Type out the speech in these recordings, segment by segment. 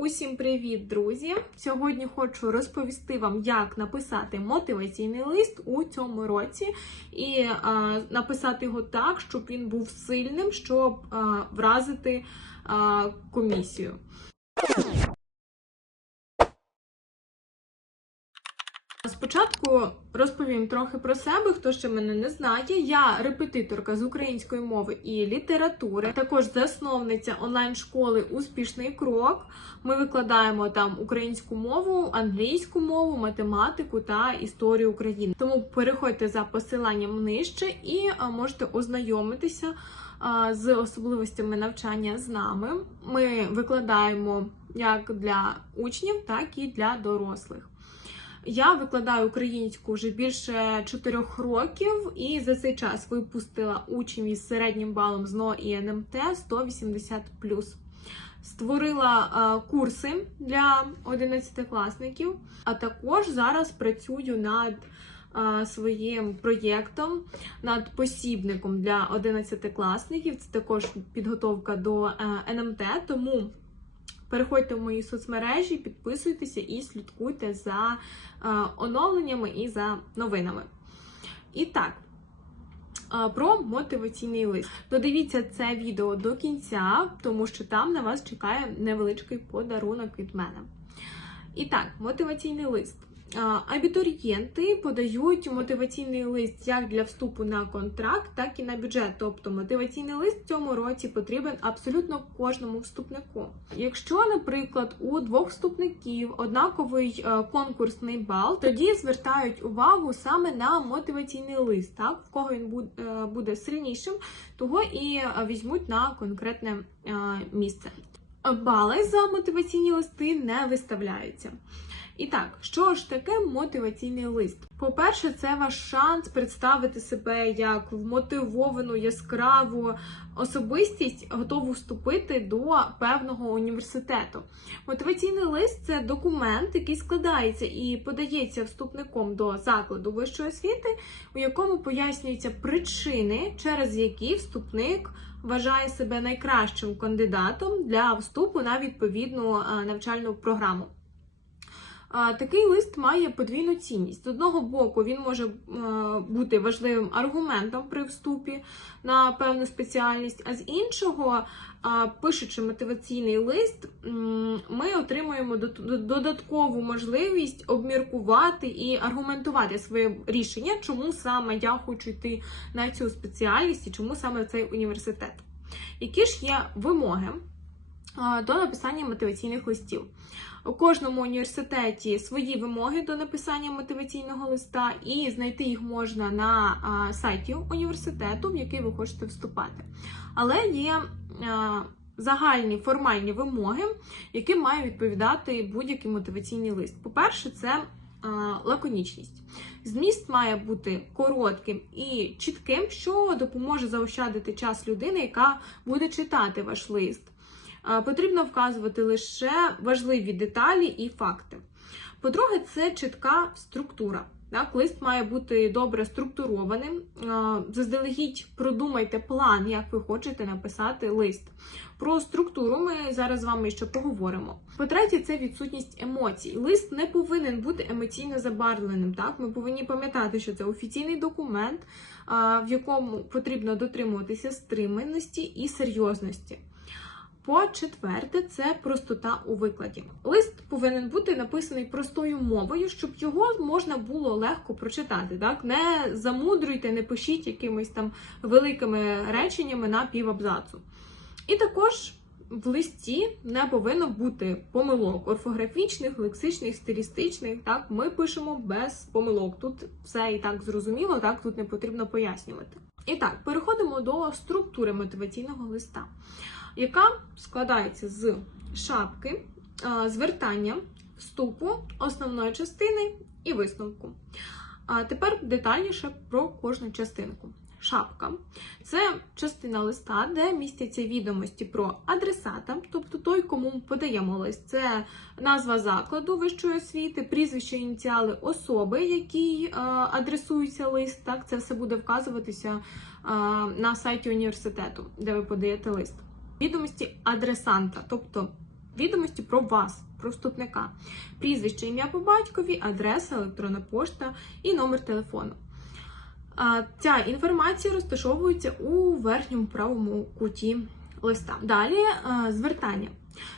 Усім привіт, друзі! Сьогодні хочу розповісти вам, як написати мотиваційний лист у цьому році, і е, написати його так, щоб він був сильним, щоб е, вразити е, комісію. Спочатку розповім трохи про себе, хто ще мене не знає. Я репетиторка з української мови і літератури, також засновниця онлайн-школи Успішний крок. Ми викладаємо там українську мову, англійську мову, математику та історію України. Тому переходьте за посиланням нижче і можете ознайомитися з особливостями навчання з нами. Ми викладаємо як для учнів, так і для дорослих. Я викладаю українську вже більше 4 років, і за цей час випустила учнів із середнім балом ЗНО і НМТ 180 Створила е, курси для 11-класників, а також зараз працюю над е, своїм проєктом, над посібником для 11-класників. Це також підготовка до е, НМТ. Тому Переходьте в мої соцмережі, підписуйтеся і слідкуйте за е, оновленнями і за новинами. І так, е, про мотиваційний лист. Додивіться це відео до кінця, тому що там на вас чекає невеличкий подарунок від мене. І так, мотиваційний лист. Абітурієнти подають мотиваційний лист як для вступу на контракт, так і на бюджет. Тобто мотиваційний лист в цьому році потрібен абсолютно кожному вступнику. Якщо, наприклад, у двох вступників однаковий е, конкурсний бал, тоді звертають увагу саме на мотиваційний лист. Так, в кого він е, буде сильнішим, того і е, візьмуть на конкретне місце. Бали за мотиваційні листи не виставляються. І так, що ж таке мотиваційний лист? По-перше, це ваш шанс представити себе як вмотивовану, яскраву особистість, готову вступити до певного університету. Мотиваційний лист це документ, який складається і подається вступником до закладу вищої освіти, у якому пояснюються причини, через які вступник. Вважає себе найкращим кандидатом для вступу на відповідну навчальну програму. Такий лист має подвійну цінність. З одного боку, він може е, бути важливим аргументом при вступі на певну спеціальність, а з іншого, пишучи мотиваційний лист, ми отримуємо додаткову можливість обміркувати і аргументувати своє рішення, чому саме я хочу йти на цю спеціальність і чому саме цей університет. Які ж є вимоги до написання мотиваційних листів? У кожному університеті свої вимоги до написання мотиваційного листа, і знайти їх можна на сайті університету, в який ви хочете вступати. Але є загальні формальні вимоги, яким має відповідати будь-який мотиваційний лист. По-перше, це лаконічність. Зміст має бути коротким і чітким, що допоможе заощадити час людини, яка буде читати ваш лист потрібно вказувати лише важливі деталі і факти. По-друге, це чітка структура. Так, Лист має бути добре структурованим. Заздалегідь продумайте план, як ви хочете написати лист. Про структуру ми зараз з вами ще поговоримо. По-третє, це відсутність емоцій. Лист не повинен бути емоційно забарвленим. Так, Ми повинні пам'ятати, що це офіційний документ, в якому потрібно дотримуватися стриманості і серйозності. По четверте, це простота у викладі. Лист повинен бути написаний простою мовою, щоб його можна було легко прочитати. Так, не замудрюйте, не пишіть якимись там великими реченнями на півабзацу. І також в листі не повинно бути помилок орфографічних, лексичних, стилістичних. Так, ми пишемо без помилок. Тут все і так зрозуміло, так тут не потрібно пояснювати. І так, переходимо до структури мотиваційного листа яка складається з шапки, звертання, вступу, основної частини і висновку. А тепер детальніше про кожну частинку. Шапка це частина листа, де містяться відомості про адресата, тобто той, кому подаємо лист. Це назва закладу вищої освіти, прізвище ініціали особи, якій адресується лист. Так, Це все буде вказуватися на сайті університету, де ви подаєте лист відомості адресанта, тобто відомості про вас, про вступника, прізвище, ім'я по батькові, адреса, електронна пошта і номер телефону. Ця інформація розташовується у верхньому правому куті листа. Далі е, звертання.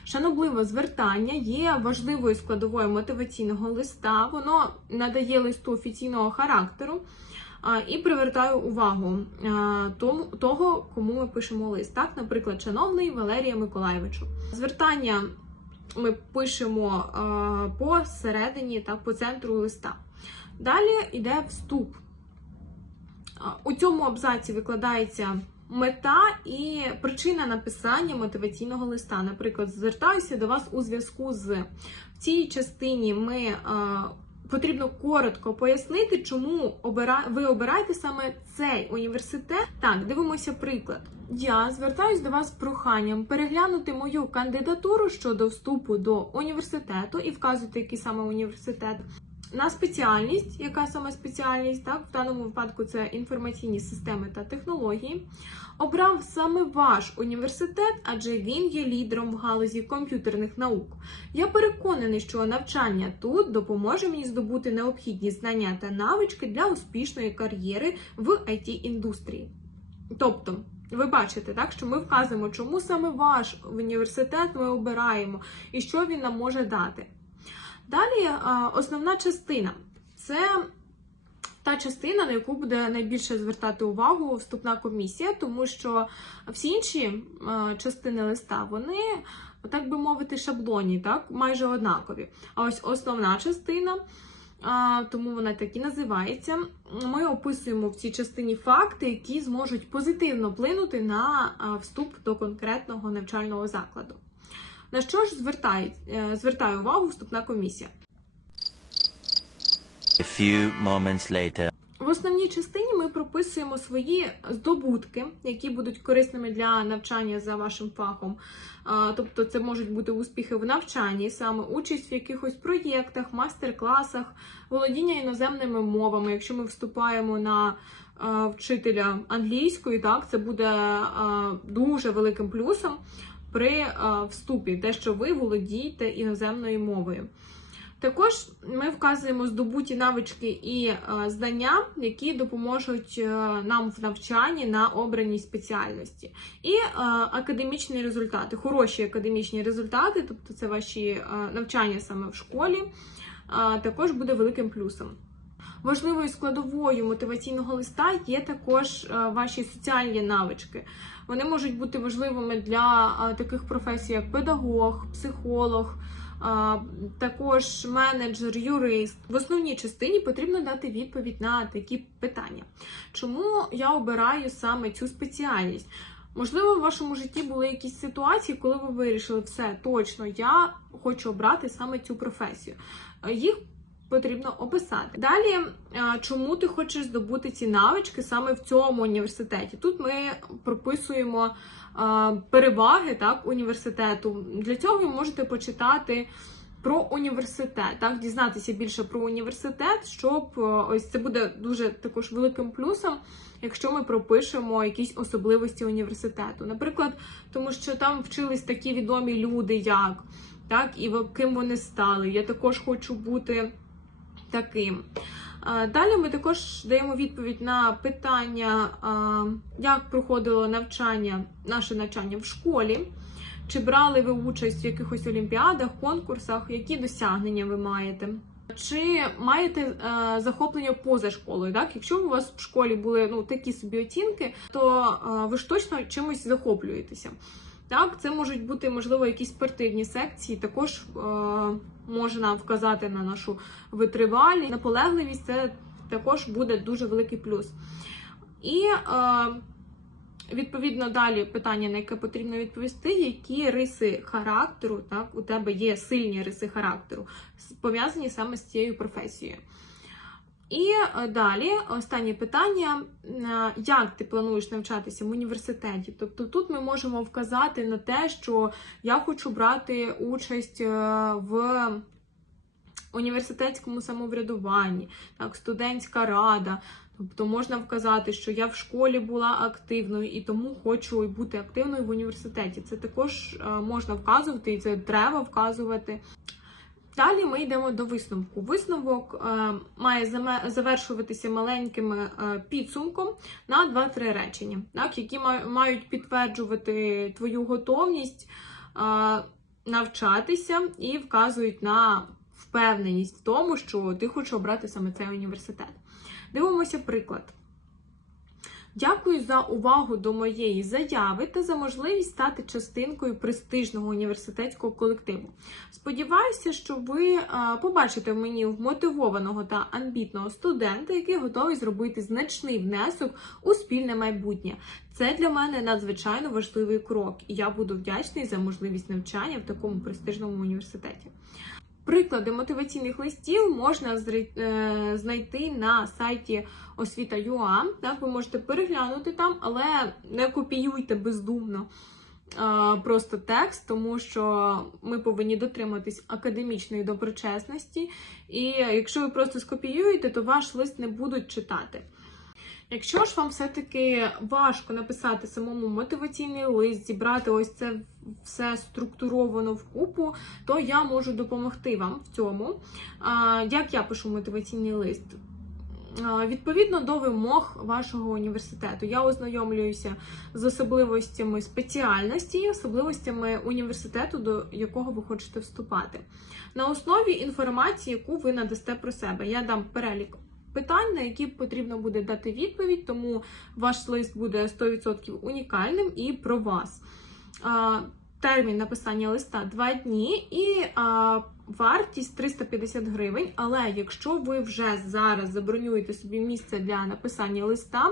Шанобливе звертання є важливою складовою мотиваційного листа. Воно надає листу офіційного характеру і привертає увагу того, кому ми пишемо лист. Так, наприклад, шановний Валерія Миколаєвичу. Звертання ми пишемо посередині та по центру листа. Далі йде вступ. У цьому абзаці викладається мета і причина написання мотиваційного листа. Наприклад, звертаюся до вас у зв'язку з в цій частині ми. Потрібно коротко пояснити, чому ви обираєте саме цей університет. Так, дивимося приклад. Я звертаюсь до вас з проханням переглянути мою кандидатуру щодо вступу до університету і вказуйте, який саме університет. На спеціальність, яка саме спеціальність, так, в даному випадку це інформаційні системи та технології, обрав саме ваш університет, адже він є лідером в галузі комп'ютерних наук. Я переконаний, що навчання тут допоможе мені здобути необхідні знання та навички для успішної кар'єри в it індустрії Тобто, ви бачите, так, що ми вказуємо, чому саме ваш університет ми обираємо і що він нам може дати. Далі основна частина це та частина, на яку буде найбільше звертати увагу вступна комісія, тому що всі інші частини листа, вони, так би мовити, шаблонні, так, майже однакові. А ось основна частина. Тому вона так і називається. Ми описуємо в цій частині факти, які зможуть позитивно вплинути на вступ до конкретного навчального закладу. На що ж звертає, е, звертає увагу вступна комісія? A few moments later. В основній частині ми прописуємо свої здобутки, які будуть корисними для навчання за вашим фахом. Тобто, це можуть бути успіхи в навчанні, саме участь в якихось проєктах, майстер-класах, володіння іноземними мовами. Якщо ми вступаємо на вчителя англійської, так це буде дуже великим плюсом при а, вступі, те, що ви володієте іноземною мовою. Також ми вказуємо здобуті навички і е, знання, які допоможуть е, нам в навчанні на обраній спеціальності, і е, академічні результати, хороші академічні результати, тобто це ваші е, навчання саме в школі, е, також буде великим плюсом. Важливою складовою мотиваційного листа є також е, ваші соціальні навички. Вони можуть бути важливими для е, таких професій, як педагог, психолог. Також менеджер, юрист. В основній частині потрібно дати відповідь на такі питання. Чому я обираю саме цю спеціальність? Можливо, в вашому житті були якісь ситуації, коли ви вирішили, все точно, я хочу обрати саме цю професію. Е, Їх потрібно описати. Далі, чому ти хочеш здобути ці навички саме в цьому університеті? Тут ми прописуємо переваги так, університету. Для цього ви можете почитати. Про університет, так, дізнатися більше про університет, щоб е, ось це буде дуже також великим плюсом, якщо ми пропишемо якісь особливості університету. Наприклад, тому що там вчились такі відомі люди, як так, і ким вони стали. Я також хочу бути таким. Далі ми також даємо відповідь на питання, як проходило навчання, наше навчання в школі. Чи брали ви участь в якихось олімпіадах, конкурсах, які досягнення ви маєте? Чи маєте е, захоплення поза школою? Так, якщо у вас в школі були ну такі собі оцінки, то е, ви ж точно чимось захоплюєтеся. Так, це можуть бути можливо якісь спортивні секції. Також е, можна вказати на нашу витривалість, наполегливість. Це також буде дуже великий плюс. І е, відповідно далі питання, на яке потрібно відповісти, які риси характеру, так, у тебе є сильні риси характеру, пов'язані саме з цією професією. І е, далі останнє питання: е, як ти плануєш навчатися в університеті? Тобто тут ми можемо вказати на те, що я хочу брати участь е, в університетському самоврядуванні, так, студентська рада. Тобто можна вказати, що я в школі була активною і тому хочу бути активною в університеті. Це також можна вказувати, і це треба вказувати. Далі ми йдемо до висновку. Висновок е, має завершуватися маленьким е, підсумком на 2-3 речення, так, які ма- мають підтверджувати твою готовність е, навчатися і вказують на впевненість в тому, що ти хочеш обрати саме цей університет. Дивимося приклад. Дякую за увагу до моєї заяви та за можливість стати частинкою престижного університетського колективу. Сподіваюся, що ви е, побачите в мені вмотивованого та амбітного студента, який готовий зробити значний внесок у спільне майбутнє. Це для мене надзвичайно важливий крок, і я буду вдячний за можливість навчання в такому престижному університеті. Приклади мотиваційних листів можна е, знайти на сайті освіта.ua. Так, ви можете переглянути там, але не копіюйте бездумно е, просто текст, тому що ми повинні дотриматись академічної доброчесності. І якщо ви просто скопіюєте, то ваш лист не будуть читати. Якщо ж вам все-таки важко написати самому мотиваційний лист, зібрати ось це все структуровано в купу, то я можу допомогти вам в цьому. Як я пишу мотиваційний лист? Відповідно до вимог вашого університету, я ознайомлююся з особливостями спеціальності і особливостями університету, до якого ви хочете вступати. На основі інформації, яку ви надасте про себе, я дам перелік питань, на які потрібно буде дати відповідь, тому ваш лист буде 100% унікальним і про вас. Термін написання листа 2 дні і а, вартість 350 гривень. Але якщо ви вже зараз забронюєте собі місце для написання листа,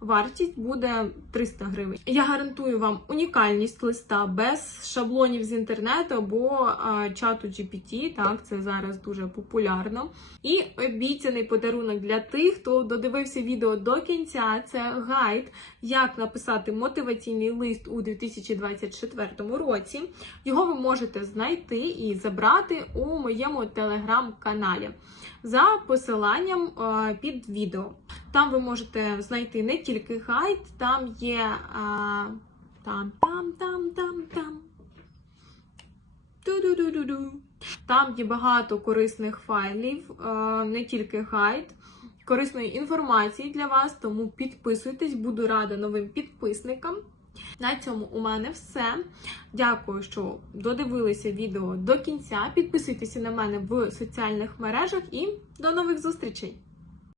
вартість буде 300 гривень. Я гарантую вам унікальність листа без шаблонів з інтернету або а, чату GPT. Так, це зараз дуже популярно. І обіцяний подарунок для тих, хто додивився відео до кінця. Це гайд, як написати мотиваційний лист у 2024 році. Його ви можете знайти і забрати у моєму телеграм-каналі за посиланням е, під відео. Там ви можете знайти не тільки гайд, там є е, там, там, там, там, там. Ту-ду-ду-ду-ду. Там є багато корисних файлів, е, не тільки гайд, корисної інформації для вас, тому підписуйтесь, буду рада новим підписникам. На цьому у мене все. Дякую, що додивилися відео до кінця. Підписуйтеся на мене в соціальних мережах і до нових зустрічей!